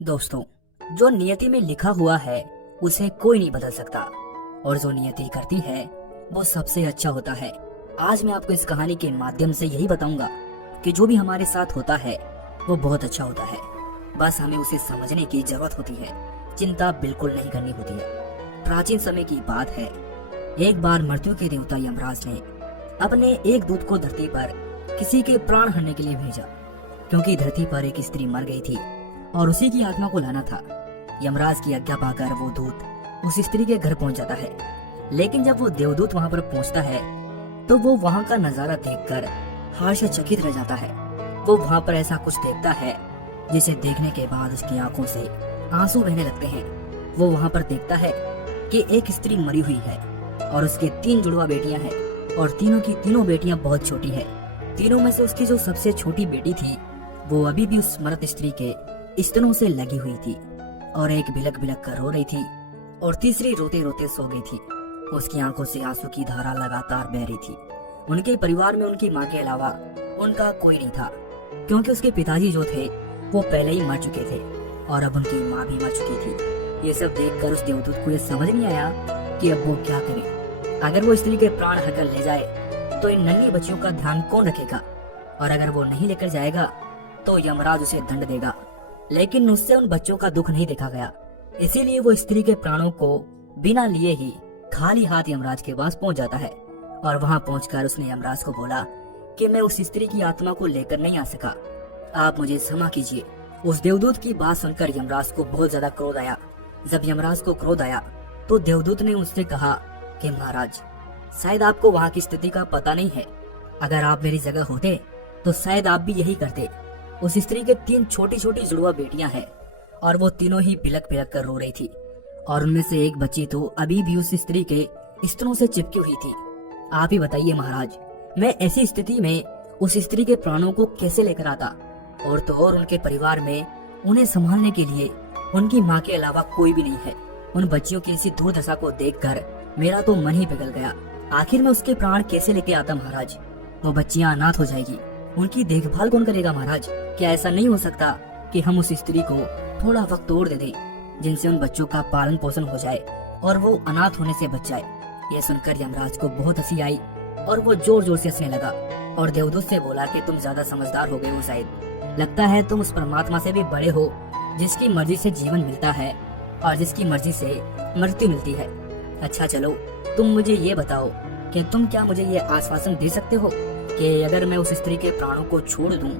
दोस्तों, जो नियति में लिखा हुआ है उसे कोई नहीं बदल सकता, और जो नियति करती है वो सबसे अच्छा होता है। आज मैं आपको इस कहानी के माध्यम से यही बताऊंगा कि जो भी हमारे साथ होता है वो बहुत अच्छा होता है। बस हमें उसे समझने की जरूरत होती है, चिंता बिल्कुल नहीं करनी होती है। प्राचीन समय की बात है, एक बार मृत्यु के देवता यमराज ने अपने एक दूत को धरती पर किसी के प्राण हरने के लिए भेजा, क्योंकि धरती पर एक स्त्री मर गई थी और उसी की आत्मा को लाना था। यमराज की आज्ञा पाकर वो दूत उस स्त्री के घर पहुंच जाता है, लेकिन जब वो देवदूत वहां पर पहुंचता है तो वो वहां का नजारा देखकर हर्षचकित रह जाता है। वो वहां पर ऐसा कुछ देखता है जिसे देखने के बाद उसकी आंखों से आंसू बहने लगते हैं। वो वहां पर देखता है कि एक स्त्री मरी हुई है और उसके 3 जुड़वा बेटियां हैं, और तीनों की तीनों बेटियां बहुत छोटी है। तीनों में से उसकी जो सबसे छोटी बेटी थी वो अभी भी उस मृत स्त्री के स्तनों से लगी हुई थी, और एक बिलक बिलक कर रो रही थी, और तीसरी रोते रोते सो गई थी। उसकी आंखों से आंसू की धारा लगातार बह रही थी। उनके परिवार में उनकी माँ के अलावा उनका कोई नहीं था, क्योंकि उसके पिताजी जो थे वो पहले ही मर चुके थे और अब उनकी माँ भी मर चुकी थी। ये सब देखकर उस देवदूत को ये समझ नहीं आया कि अब वो क्या करे। अगर वो स्त्री के प्राण हरकर ले जाए तो इन नन्ही बच्चियों का ध्यान कौन रखेगा, और अगर वो नहीं लेकर जाएगा तो यमराज उसे दंड देगा। लेकिन उससे उन बच्चों का दुख नहीं देखा गया, इसीलिए वो स्त्री के प्राणों को बिना लिए ही खाली हाथ यमराज के पास पहुंच जाता है। और वहां पहुंचकर उसने यमराज को बोला कि मैं उस स्त्री की आत्मा को लेकर नहीं आ सका, आप मुझे क्षमा कीजिए। उस देवदूत की बात सुनकर यमराज को बहुत ज्यादा क्रोध आया। जब यमराज को क्रोध आया तो देवदूत ने उससे कहा कि महाराज, शायद आपको वहाँ की स्थिति का पता नहीं है। अगर आप मेरी जगह होते तो शायद आप भी यही करते। उस स्त्री के 3 छोटी छोटी जुड़वा बेटियां हैं, और वो तीनों ही बिलक बिलक कर रो रही थी, और उनमें से एक बच्ची तो अभी भी उस स्त्री के स्तनों से चिपकी हुई थी। आप ही बताइए महाराज, मैं ऐसी स्थिति में उस स्त्री के प्राणों को कैसे लेकर आता, और तो और उनके परिवार में उन्हें संभालने के लिए उनकी माँ के अलावा कोई भी नहीं है। उन बच्चियों की इसी दुर्दशा को देखकर मेरा तो मन ही पिघल गया। आखिर मैं उसके प्राण कैसे लेके आता महाराज? वो बच्चियां अनाथ हो जाएगी, उनकी देखभाल कौन करेगा महाराज? क्या ऐसा नहीं हो सकता कि हम उस स्त्री को थोड़ा वक्त और दे दें, जिनसे उन बच्चों का पालन पोषण हो जाए और वो अनाथ होने से बच जाए? ये सुनकर यमराज को बहुत हंसी आई और वो जोर जोर से हंसने लगा, और देवदूत से बोला कि तुम ज्यादा समझदार हो गए हो, शायद लगता है तुम उस परमात्मा से भी बड़े हो जिसकी मर्जी से जीवन मिलता है और जिसकी मर्जी से मृत्यु मिलती है। अच्छा चलो, तुम मुझे ये बताओ कि तुम क्या मुझे ये आश्वासन दे सकते हो कि अगर मैं उस स्त्री के प्राणों को छोड़ दूं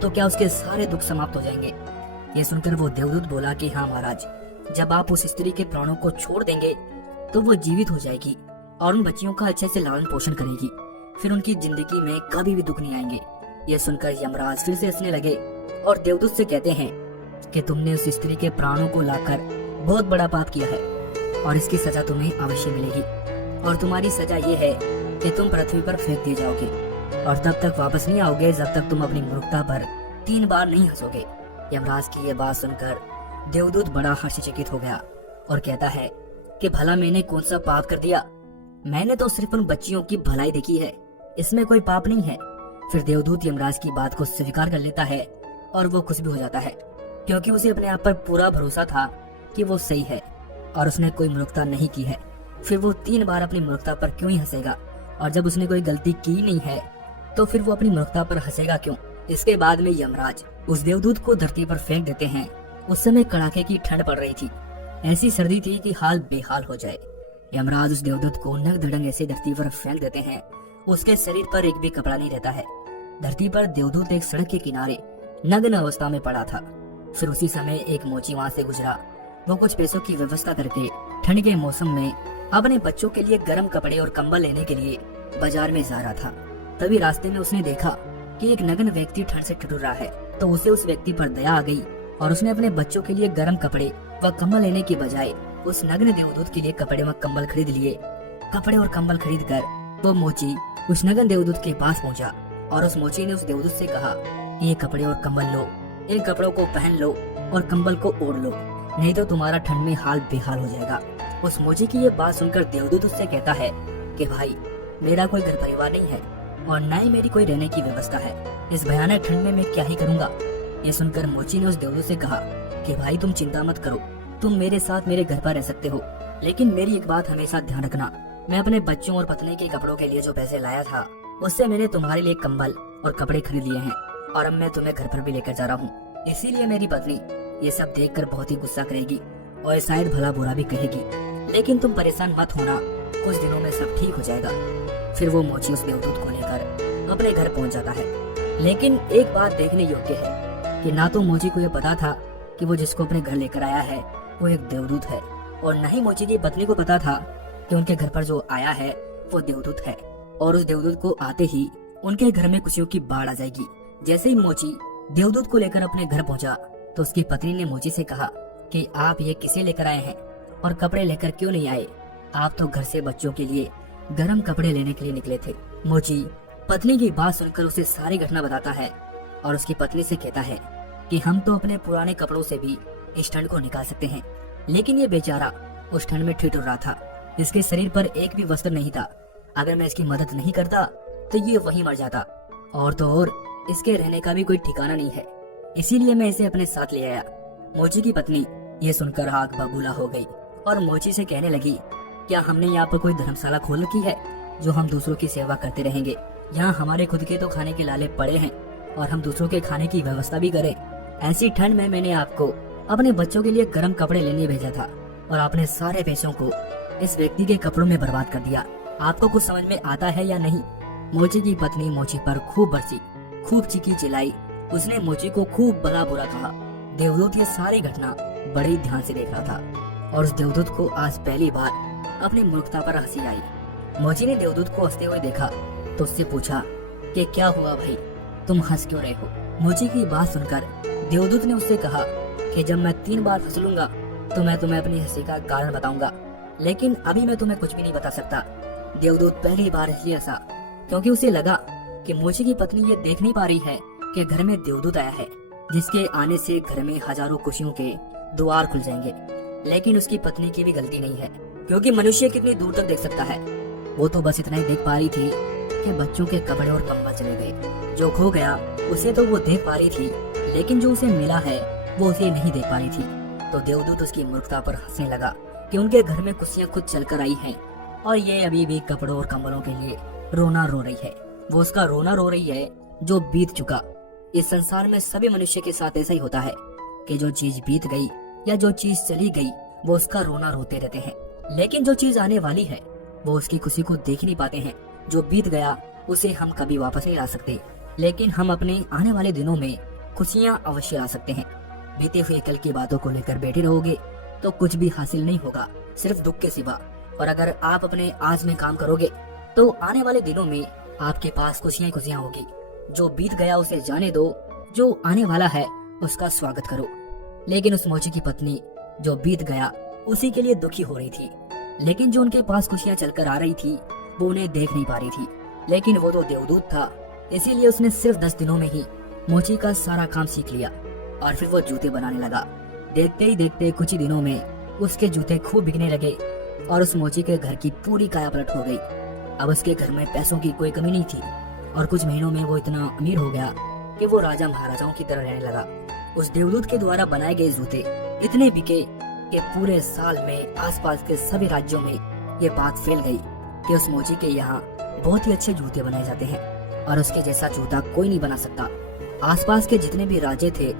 तो क्या उसके सारे दुख समाप्त हो जाएंगे? ये सुनकर वो देवदूत बोला कि हाँ महाराज, जब आप उस स्त्री के प्राणों को छोड़ देंगे तो वो जीवित हो जाएगी और उन बच्चियों का अच्छे से लालन पोषण करेगी, फिर उनकी जिंदगी में कभी भी दुख नहीं आएंगे। ये सुनकर यमराज फिर से हंसने लगे और देवदूत से कहते हैं कि तुमने उस स्त्री के प्राणों को लाकर बहुत बड़ा पाप किया है, और इसकी सजा तुम्हें अवश्य मिलेगी। और तुम्हारी सजा ये है कि तुम पृथ्वी पर फेंक दिए जाओगे, और तब तक वापस नहीं आओगे जब तक तुम अपनी मूर्खता पर 3 बार नहीं हंसोगे। यमराज की ये बात सुनकर देवदूत बड़ा हर्षचकित हो गया और कहता है कि भला मैंने कौन सा पाप कर दिया? मैंने तो सिर्फ उन बच्चियों की भलाई देखी है, इसमें कोई पाप नहीं है। फिर देवदूत यमराज की बात को स्वीकार कर लेता है और वो खुश भी हो जाता है, क्योंकि उसे अपने आप पर पूरा भरोसा था कि वो सही है और उसने कोई मूर्खता नहीं की है। फिर वो 3 बार अपनी मूर्खता पर क्यों ही हंसेगा, और जब उसने कोई गलती की नहीं है तो फिर वो अपनी मूर्खता पर हंसेगा क्यों? इसके बाद में यमराज उस देवदूत को धरती पर फेंक देते हैं। उस समय कड़ाके की ठंड पड़ रही थी, ऐसी सर्दी थी कि हाल बेहाल हो जाए। यमराज उस देवदूत को नंग धड़ंग ऐसे धरती पर फेंक देते हैं, उसके शरीर पर एक भी कपड़ा नहीं रहता है। धरती पर देवदूत एक सड़क के किनारे नग्न अवस्था में पड़ा था। फिर उसी समय एक मोची वहाँ से गुजरा। वो कुछ पैसों की व्यवस्था करके ठंड के मौसम में अपने बच्चों के लिए गर्म कपड़े और कंबल लेने के लिए बाजार में जा रहा था। तभी रास्ते में उसने देखा कि एक नग्न व्यक्ति ठंड से ठिठुर रहा है, तो उसे उस व्यक्ति पर दया आ गई और उसने अपने बच्चों के लिए गर्म कपड़े व कंबल लेने की बजाय उस नग्न देवदूत के लिए कपड़े व कंबल खरीद लिए। कपड़े और कंबल खरीद कर वो मोची उस नग्न देवदूत के पास पहुंचा, और उस मोची ने उस देवदूत से कहा कि ये कपड़े और कंबल लो, इन कपड़ों को पहन लो और कंबल को ओढ़ लो, नहीं तो तुम्हारा ठंड में हाल बेहाल हो जाएगा। उस मोची की ये बात सुनकर देवदूत उससे कहता है कि भाई, मेरा कोई घर परिवार नहीं है और न ही मेरी कोई रहने की व्यवस्था है, इस भयानक ठंड में मैं क्या ही करूंगा? ये सुनकर मोची ने उस देवदूत से कहा कि भाई तुम चिंता मत करो, तुम मेरे साथ मेरे घर पर रह सकते हो, लेकिन मेरी एक बात हमेशा ध्यान रखना, मैं अपने बच्चों और पत्नी के कपड़ों के लिए जो पैसे लाया था उससे मैंने तुम्हारे लिए कंबल और कपड़े खरीद लिए हैं और अब मैं तुम्हें घर पर भी लेकर जा रहा हूँ। इसीलिए मेरी पत्नी ये सब देखकर बहुत ही गुस्सा करेगी और शायद भला बुरा भी कहेगी, लेकिन तुम परेशान मत होना, कुछ दिनों में सब ठीक हो जाएगा। फिर वो मोची उस देवदूत को लेकर अपने घर पहुंच जाता है। लेकिन एक बात देखने योग्य है कि ना तो मोची को यह पता था कि वो जिसको अपने घर लेकर आया है वो एक देवदूत है, और न ही मोची की पत्नी को पता था कि उनके घर पर जो आया है वो देवदूत है, और उस देवदूत को आते ही उनके घर में खुशियों की बाढ़ आ जाएगी। जैसे ही मोची देवदूत को लेकर अपने घर पहुंचा तो उसकी पत्नी ने मोची से कहा कि आप ये किसे लेकर आए हैं और कपड़े लेकर क्यों नहीं आए? आप तो घर से बच्चों के लिए गर्म कपड़े लेने के लिए निकले थे। मोची पत्नी की बात सुनकर उसे सारी घटना बताता है और उसकी पत्नी से कहता है कि हम तो अपने पुराने कपड़ों से भी इस ठंड को निकाल सकते हैं, लेकिन ये बेचारा उस ठंड में ठिठुर रहा था, इसके शरीर पर एक भी वस्त्र नहीं था। अगर मैं इसकी मदद नहीं करता तो ये वहीं मर जाता, और तो और इसके रहने का भी कोई ठिकाना नहीं है, इसीलिए मैं इसे अपने साथ ले आया। मोची की पत्नी ये सुनकर आग बबूला हो गई और मोची से कहने लगी, क्या हमने यहाँ पर कोई धर्मशाला खोल रखी है जो हम दूसरों की सेवा करते रहेंगे? यहाँ हमारे खुद के तो खाने के लाले पड़े हैं और हम दूसरों के खाने की व्यवस्था भी करें? ऐसी ठंड में मैंने आपको अपने बच्चों के लिए गर्म कपड़े लेने भेजा था और आपने सारे पैसों को इस व्यक्ति के कपड़ों में बर्बाद कर दिया। आपको कुछ समझ में आता है या नहीं? मोची की पत्नी मोची पर खूब बरसी, खूब चीखी चिल्लाई, उसने मोची को खूब भला बुरा कहा। देवदूत ये सारी घटना बड़े ध्यान से देख रहा था और उस देवदूत को आज पहली बार अपनी मूर्खता पर हंसी आई। मोची ने देवदूत को हंसते हुए देखा तो उससे पूछा कि क्या हुआ भाई, तुम हंस क्यों रहे हो? मोची की बात सुनकर देवदूत ने उससे कहा कि जब मैं 3 बार हंस लूंगा तो मैं तुम्हें अपनी हंसी का कारण बताऊंगा, लेकिन अभी मैं तुम्हें कुछ भी नहीं बता सकता। देवदूत पहली बार इसलिए हंसा क्योंकि उसे लगा कि मोची की पत्नी ये देख नहीं पा रही है कि घर में देवदूत आया है, जिसके आने से घर में हजारों खुशियों के द्वार खुल जाएंगे। लेकिन उसकी पत्नी की भी गलती नहीं है, क्योंकि मनुष्य कितनी दूर तक देख सकता है। वो तो बस इतना ही देख पा रही थी कि बच्चों के कपड़े और कंबल चले गए। जो खो गया उसे तो वो देख पा रही थी, लेकिन जो उसे मिला है वो उसे नहीं देख पा रही थी। तो देवदूत उसकी मूर्खता पर हंसने लगा कि उनके घर में खुशियां खुद चलकर आई हैं और ये अभी भी कपड़ों और कंबलों के लिए रोना रो रही है। वो उसका रोना रो रही है जो बीत चुका। इस संसार में सभी मनुष्य के साथ ऐसा ही होता है कि जो चीज बीत गई या जो चीज चली गई वो उसका रोना रोते रहते हैं, लेकिन जो चीज आने वाली है वो उसकी खुशी को देख नहीं पाते हैं। जो बीत गया उसे हम कभी वापस नहीं ला सकते, लेकिन हम अपने आने वाले दिनों में खुशियाँ अवश्य ला सकते हैं। बीते हुए कल की बातों को लेकर बैठे रहोगे तो कुछ भी हासिल नहीं होगा, सिर्फ दुख के सिवा। और अगर आप अपने आज में काम करोगे तो आने वाले दिनों में आपके पास खुशियाँ खुशियाँ होगी। जो बीत गया उसे जाने दो, जो आने वाला है उसका स्वागत करो। लेकिन उस मोची की पत्नी जो बीत गया उसी के लिए दुखी हो रही थी, लेकिन जो उनके पास खुशियाँ चलकर आ रही थी वो उन्हें देख नहीं पा रही थी। लेकिन वो तो देवदूत था, इसीलिए उसने सिर्फ 10 दिनों में ही मोची का सारा काम सीख लिया और फिर वो जूते बनाने लगा। देखते ही देखते कुछ ही दिनों में उसके जूते खूब बिकने लगे और उस मोची के घर की पूरी काया पलट हो गई। अब उसके घर में पैसों की कोई कमी नहीं थी और कुछ महीनों में वो इतना अमीर हो गया कि वो राजा महाराजाओं की तरह रहने लगा। उस देवदूत के द्वारा बनाए गए जूते इतने बिके कि पूरे साल में आसपास के सभी राज्यों में ये बात फैल गई कि उस मोची के यहाँ बहुत ही अच्छे जूते बनाए जाते हैं और उसके जैसा जूता कोई नहीं बना सकता। आसपास के जितने भी राज्य थे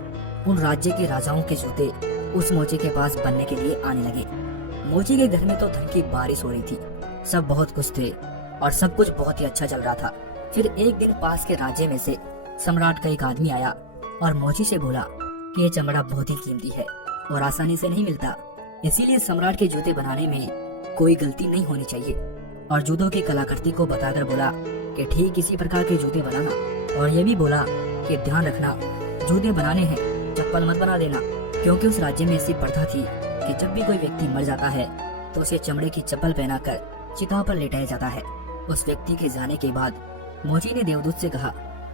उन राज्य के राजाओं के जूते उस मोची के पास बनने के लिए आने लगे। मोची के घर में तो धन की बारिश हो रही थी, सब बहुत खुश थे और सब कुछ बहुत ही अच्छा चल रहा था। फिर एक दिन पास के राज्य में से सम्राट का एक आदमी आया और मोची से बोला कि ये चमड़ा बहुत ही कीमती है और आसानी से नहीं मिलता, इसीलिए सम्राट के जूते बनाने में कोई गलती नहीं होनी चाहिए। और जूतों की कलाकृति को बताकर बोला कि ठीक इसी प्रकार के जूते बनाना, और ये भी बोला कि ध्यान रखना जूते बनाने हैं, चप्पल मत बना देना, क्योंकि उस राज्य में ऐसी प्रथा थी कि जब भी कोई व्यक्ति मर जाता है तो उसे चमड़े की चप्पल पहनाकर चिता पर लेटाया जाता है। उस व्यक्ति के जाने के बाद मोची ने देवदूत से कहा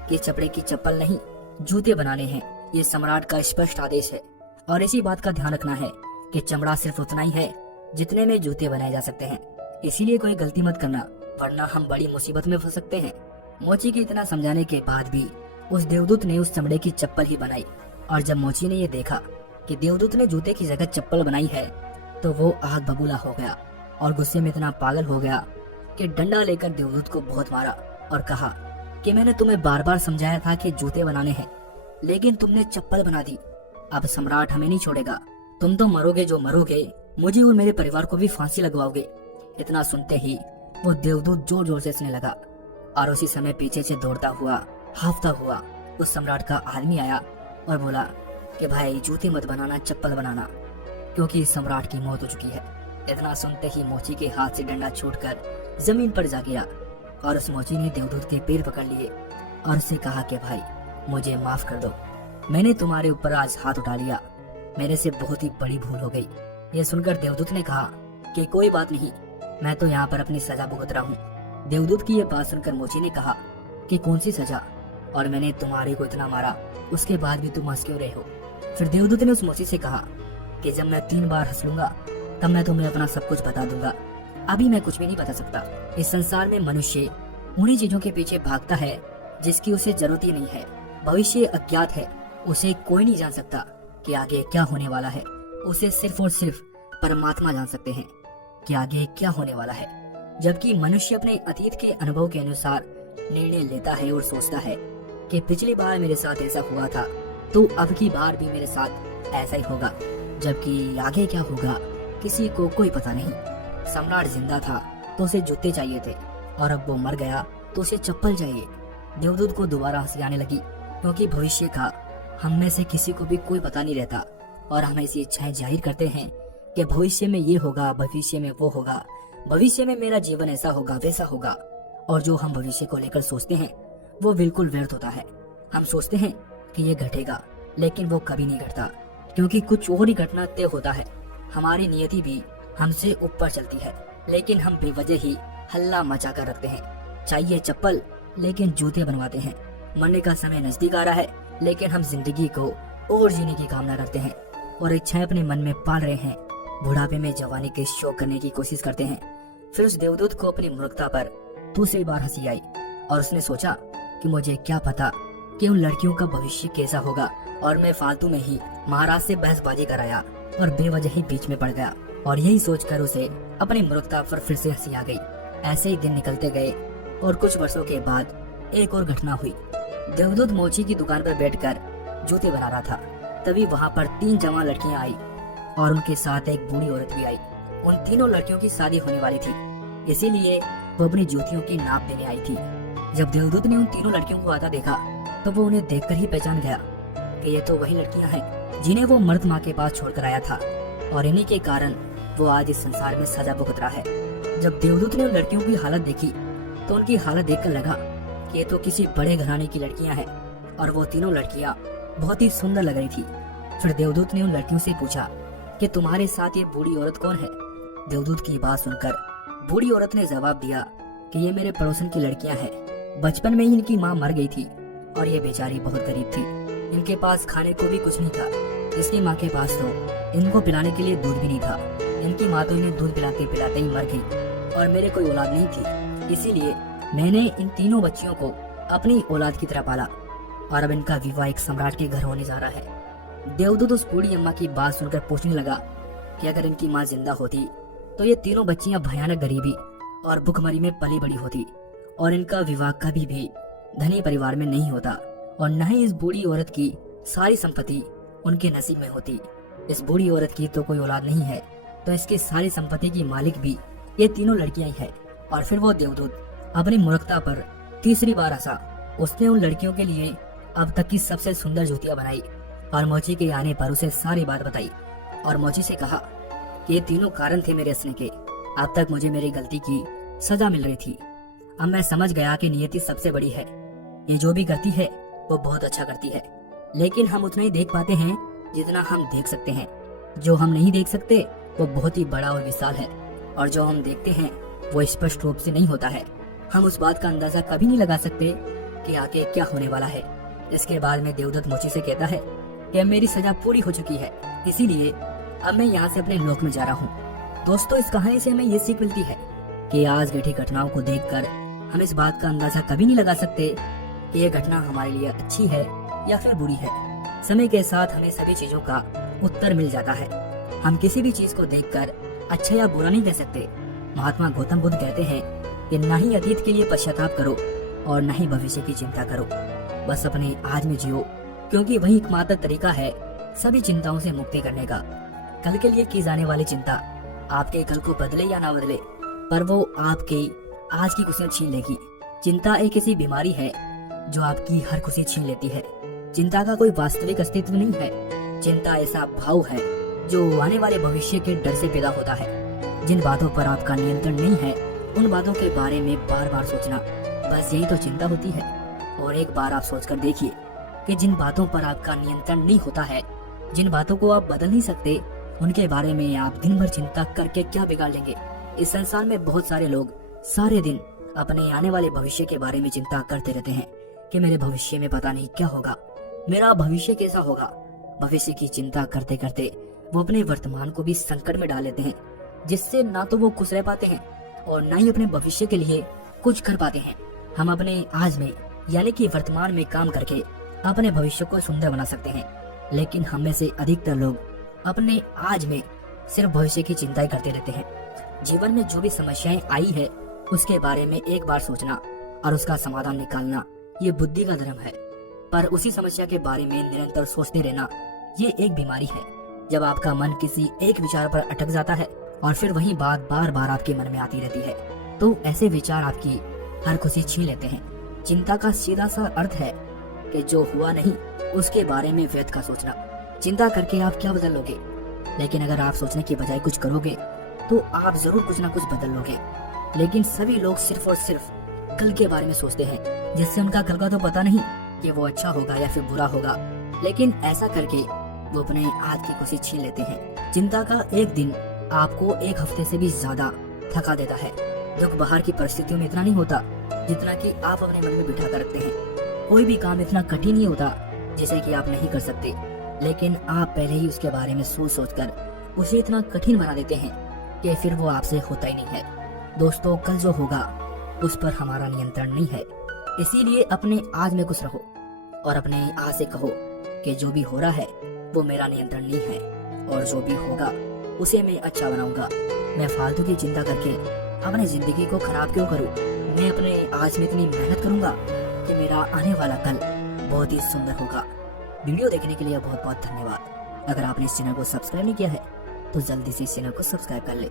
कि चमड़े की चप्पल नहीं, जूते बनाने हैं, ये सम्राट का स्पष्ट आदेश है और इसी बात का ध्यान रखना है कि चमड़ा सिर्फ उतना ही है जितने में जूते बनाए जा सकते हैं, इसीलिए कोई गलती मत करना वरना हम बड़ी मुसीबत में फंस सकते हैं। मोची के इतना समझाने के बाद भी उस देवदूत ने उस चमड़े की चप्पल ही बनाई और जब मोची ने ये देखा कि देवदूत ने जूते की जगह चप्पल बनाई है तो वो आग बबूला हो गया और गुस्से में इतना पागल हो गया कि डंडा लेकर देवदूत को बहुत मारा और कहा कि मैंने तुम्हें बार बार समझाया था कि जूते बनाने हैं, लेकिन तुमने चप्पल बना दी। अब सम्राट हमें नहीं छोड़ेगा, तुम तो मरोगे जो मरोगे, मुझे और मेरे परिवार को भी फांसी लगवाओगे। इतना सुनते ही वो देवदूत जोर जोर से हंसने लगा और उसी समय पीछे से दौड़ता हुआ हाफता हुआ उस सम्राट का आदमी आया और बोला कि भाई जूते मत बनाना, चप्पल बनाना, क्योंकि इस सम्राट की मौत हो चुकी है। इतना सुनते ही मोची के हाथ से डंडा छूटकर जमीन पर जा गिरा और उस मोची ने देवदूत के पैर पकड़ लिए और उससे कहा कि भाई मुझे माफ कर दो, मैंने तुम्हारे ऊपर आज हाथ उठा लिया, मेरे से बहुत ही बड़ी भूल हो गई। ये सुनकर देवदूत ने कहा कि कोई बात नहीं, मैं तो यहाँ पर अपनी सजा भुगत रहा हूँ। देवदूत की ये बात सुनकर मोची ने कहा कि कौन सी सजा, और मैंने तुम्हारे को इतना मारा, उसके बाद भी तुम हंस क्यों रहे हो। फिर देवदूत ने उस मोची से कहा कि जब मैं 3 बार हंस लूंगा तब मैं तुम्हें अपना सब कुछ बता दूंगा, अभी मैं कुछ भी नहीं बता सकता। इस संसार में मनुष्य उन्हीं चीजों के पीछे भागता है जिसकी उसे जरूरत ही नहीं है। भविष्य अज्ञात है, उसे कोई नहीं जान सकता कि आगे क्या होने वाला है। उसे सिर्फ और सिर्फ परमात्मा जान सकते हैं कि आगे क्या होने वाला है। जबकि मनुष्य अपने अतीत के अनुभव के अनुसार निर्णय लेता है और सोचता है कि पिछली बार मेरे साथ ऐसा हुआ था तो अब की बार भी मेरे साथ ऐसा ही होगा, जबकि आगे क्या होगा किसी को कोई पता नहीं। सम्राट जिंदा था तो उसे जूते चाहिए थे और अब वो मर गया तो उसे चप्पल चाहिए। देवदूत को दोबारा हंसी आने लगी, क्योंकि भविष्य का हम में से किसी को भी कोई पता नहीं रहता और हम ऐसी इच्छाएं जाहिर करते हैं कि भविष्य में ये होगा, भविष्य में वो होगा, भविष्य में मेरा जीवन ऐसा होगा वैसा होगा। और जो हम भविष्य को लेकर सोचते हैं वो बिल्कुल व्यर्थ होता है। हम सोचते हैं कि ये घटेगा, लेकिन वो कभी नहीं घटता, क्योंकि कुछ और ही घटना तय होता है। हमारी नियति भी हमसे ऊपर चलती है, लेकिन हम बेवजह ही हल्ला मचा कर रखते हैं। चाहिए चप्पल, लेकिन जूते बनवाते हैं। मरने का समय नजदीक आ रहा है, लेकिन हम जिंदगी को और जीने की कामना करते हैं और इच्छाएं अपने मन में पाल रहे हैं। बुढ़ापे में जवानी के शौक करने की कोशिश करते हैं। फिर उस देवदूत को अपनी मूर्खता पर दूसरी बार हंसी आई और उसने सोचा कि मुझे क्या पता कि उन लड़कियों का भविष्य कैसा होगा, और मैं फालतू में ही महाराज से बहसबाजी कराया और बेवजह ही बीच में पड़ गया। और यही सोचकर उसे अपनी मूर्खता पर फिर से हंसी आ गई। ऐसे ही दिन निकलते गए और कुछ वर्षों के बाद एक और घटना हुई। देवदूत मोची की दुकान पर बैठकर जूते बना रहा था। तभी वहाँ पर 3 जवान लड़कियां आई और उनके साथ एक बूढ़ी औरत भी आई। उन तीनों लड़कियों की शादी होने वाली थी, इसीलिए वो अपनी जूतियों की नाप देने आई थी। जब देवदूत ने उन तीनों लड़कियों को आता देखा तो वो उन्हें देखकर ही पहचान गया कि ये तो वही लड़कियां हैं जिन्हें वो मर्द माँ के पास छोड़कर आया था, और इन्हीं के कारण वो आज इस संसार में सजा भुगत रहा है। जब देवदूत ने उन लड़कियों की हालत देखी तो उनकी हालत देखकर लगा कि ये तो किसी बड़े घराने की लड़कियां हैं, और वो तीनों लड़कियां बहुत ही सुंदर लग रही थी। फिर देवदूत ने उन लड़कियों से पूछा कि तुम्हारे साथ ये बूढ़ी औरत कौन है। देवदूत की बात सुनकर बूढ़ी औरत ने जवाब दिया कि ये मेरे पड़ोसन की लड़कियां हैं। बचपन में ही इनकी माँ मर गई थी और ये बेचारी बहुत गरीब थी। इनके पास खाने को भी कुछ नहीं था। इसकी माँ के पास तो इनको पिलाने के लिए दूध भी नहीं था। इनकी माँ तो इन्हें दूध पिलाते पिलाते ही मर गई और मेरे कोई औलाद नहीं थी, इसीलिए मैंने इन तीनों बच्चियों को अपनी औलाद की तरह पाला और अब इनका विवाह एक सम्राट के घर होने जा रहा है। देवदूत उस बूढ़ी अम्मा की बात सुनकर पूछने लगा कि अगर इनकी माँ जिंदा होती तो ये तीनों बच्चियां भयानक गरीबी और भुखमरी में पली बड़ी होती और इनका विवाह कभी भी धनी परिवार में नहीं होता, और न ही इस बूढ़ी औरत की सारी संपत्ति उनके नसीब में होती। इस बूढ़ी औरत की तो कोई औलाद नहीं है, तो इसकी सारी संपत्ति की मालिक भी ये तीनों लड़कियां ही है। और फिर वो देवदूत अपनी मूर्खता पर तीसरी बार हंसा। उसने उन लड़कियों के लिए अब तक की सबसे सुंदर जूतियां बनाई और मोची के आने पर उसे सारी बात बताई और मोची से कहा कि ये तीनों कारण थे मेरे हंसने के। अब तक मुझे मेरी गलती की सजा मिल रही थी। अब मैं समझ गया कि नियति सबसे बड़ी है। ये जो भी करती है वो बहुत अच्छा करती है, लेकिन हम उतना ही देख पाते हैं जितना हम देख सकते हैं। जो हम नहीं देख सकते वो बहुत ही बड़ा और विशाल है, और जो हम देखते हैं वो स्पष्ट रूप से नहीं होता है। हम उस बात का अंदाजा कभी नहीं लगा सकते कि आगे क्या होने वाला है। इसके बाद में देवदत्त मोची से कहता है कि अब मेरी सजा पूरी हो चुकी है, इसीलिए अब मैं यहाँ से अपने लोक में जा रहा हूँ। दोस्तों, इस कहानी से हमें ये सीख मिलती है कि आज घटी घटनाओं को देखकर हम इस बात का अंदाजा कभी नहीं लगा सकते कि ये घटना हमारे लिए अच्छी है या फिर बुरी है। समय के साथ हमें सभी चीजों का उत्तर मिल जाता है। हम किसी भी चीज को देखकर अच्छा या बुरा नहीं कह सकते। महात्मा गौतम बुद्ध कहते हैं कि न ही अतीत के लिए पश्चाताप करो और न ही भविष्य की चिंता करो, बस अपने आज में जियो, क्योंकि वही एकमात्र तरीका है सभी चिंताओं से मुक्ति करने का। कल के लिए की जाने वाली चिंता आपके कल को बदले या ना बदले, पर वो आपके आज की खुशियां छीन लेगी। चिंता एक ऐसी बीमारी है जो आपकी हर खुशी छीन लेती है। चिंता का कोई वास्तविक अस्तित्व नहीं है। चिंता ऐसा भाव है जो आने वाले भविष्य के डर से पैदा होता है। जिन बातों पर आपका नियंत्रण नहीं है उन बातों के बारे में बार बार सोचना, बस यही तो चिंता होती है। और एक बार आप सोचकर देखिए कि जिन बातों पर आपका नियंत्रण नहीं होता है, जिन बातों को आप बदल नहीं सकते, उनके बारे में आप दिन भर चिंता करके क्या बिगाड़ लेंगे। इस संसार में बहुत सारे लोग सारे दिन अपने आने वाले भविष्य के बारे में चिंता करते रहते हैं कि मेरे भविष्य में पता नहीं क्या होगा, मेरा भविष्य कैसा होगा। भविष्य की चिंता करते करते वो अपने वर्तमान को भी संकट में डाल लेते हैं, जिससे ना तो वो खुश रह पाते हैं और ना ही अपने भविष्य के लिए कुछ कर पाते हैं। हम अपने आज में यानी कि वर्तमान में काम करके अपने भविष्य को सुंदर बना सकते हैं, लेकिन हम में से अधिकतर लोग अपने आज में सिर्फ भविष्य की चिंता ही करते रहते हैं। जीवन में जो भी समस्याएं आई है उसके बारे में एक बार सोचना और उसका समाधान निकालना, ये बुद्धि का धर्म है। पर उसी समस्या के बारे में निरंतर सोचते रहना, ये एक बीमारी है। जब आपका मन किसी एक विचार पर अटक जाता है और फिर वही बात बार बार आपके मन में आती रहती है, तो ऐसे विचार आपकी हर खुशी छीन लेते हैं। चिंता का सीधा सा अर्थ है कि जो हुआ नहीं उसके बारे में व्यर्थ का सोचना। चिंता करके आप क्या बदल लोगे, लेकिन अगर आप सोचने की बजाय कुछ करोगे तो आप जरूर कुछ ना कुछ बदल लोगे। लेकिन सभी लोग सिर्फ और सिर्फ कल के बारे में सोचते हैं, जिससे उनका कल का तो पता नहीं कि वो अच्छा होगा या फिर बुरा होगा, लेकिन ऐसा करके वो अपने आज की खुशी छीन लेते हैं। चिंता का एक दिन आपको एक हफ्ते से भी ज्यादा थका देता है। दुख बाहर की परिस्थितियों में इतना नहीं होता जितना कि आप अपने मन में बिठा कर रखते हैं। कोई भी काम इतना कठिन नहीं होता जिसे कि आप नहीं कर सकते, लेकिन आप पहले ही उसके बारे में सोच सोच कर उसे इतना कठिन बना देते हैं कि फिर वो आपसे होता ही नहीं है। दोस्तों, कल जो होगा उस पर हमारा नियंत्रण नहीं है, इसीलिए अपने आज में खुश रहो और अपने आज से कहो कि जो भी हो रहा है वो मेरा नियंत्रण नहीं है और जो भी होगा उसे मैं अच्छा बनाऊंगा। मैं फालतू की चिंता करके अपनी जिंदगी को खराब क्यों करूं? मैं अपने आज में इतनी मेहनत करूंगा कि मेरा आने वाला कल बहुत ही सुंदर होगा। वीडियो देखने के लिए बहुत बहुत धन्यवाद। अगर आपने इस चैनल को सब्सक्राइब नहीं किया है तो जल्दी से इस चैनल को सब्सक्राइब कर ले।